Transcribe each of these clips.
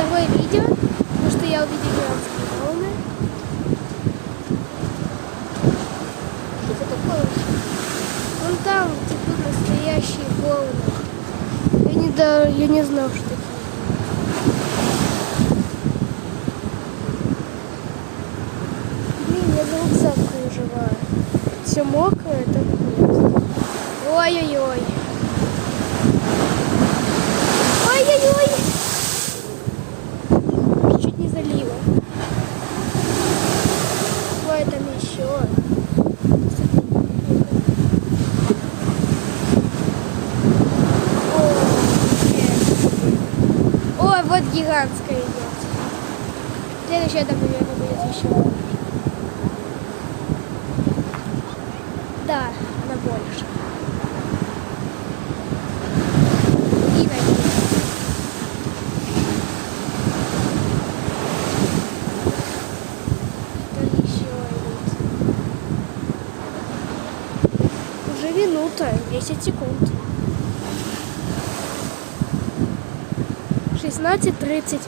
второе видео, потому что я увидел гигантские волны. Что это такое? Вон там, где тут настоящие волны. Я не знал, что такие. Блин, я за рюкзак переживаю. Все мокрое, это нет. Ой-ой-ой. Ой-ой-ой. Чуть не залило. Ой, там еще. Ой, вот гигантская идет. Следующая там, наверное, будет еще. Да, она больше. И найти. Там еще идут. Уже минута, 10 секунд. 16:38.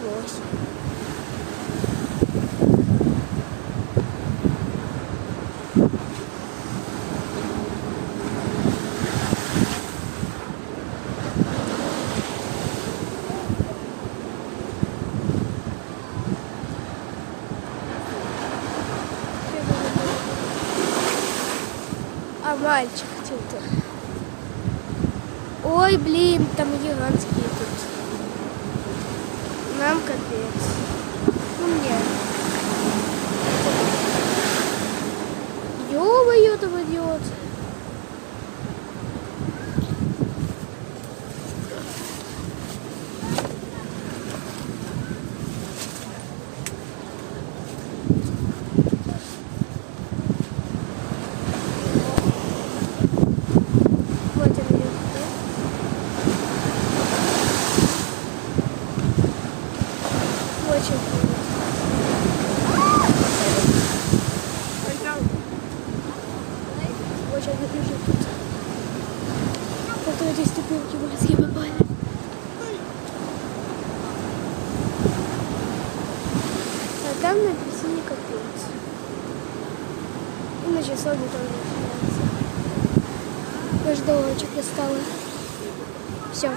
А мальчик тут. Ой, блин, там гигантские тут. Нам капец. Ну мне. Ё-моё, там идет. Вот он идет. Очень круто. Очень бежит тут. Потом эти ступеньки в мозги попали. А там на апельсине капец. И на часовне тоже начинается. Аж долочек достала. Все.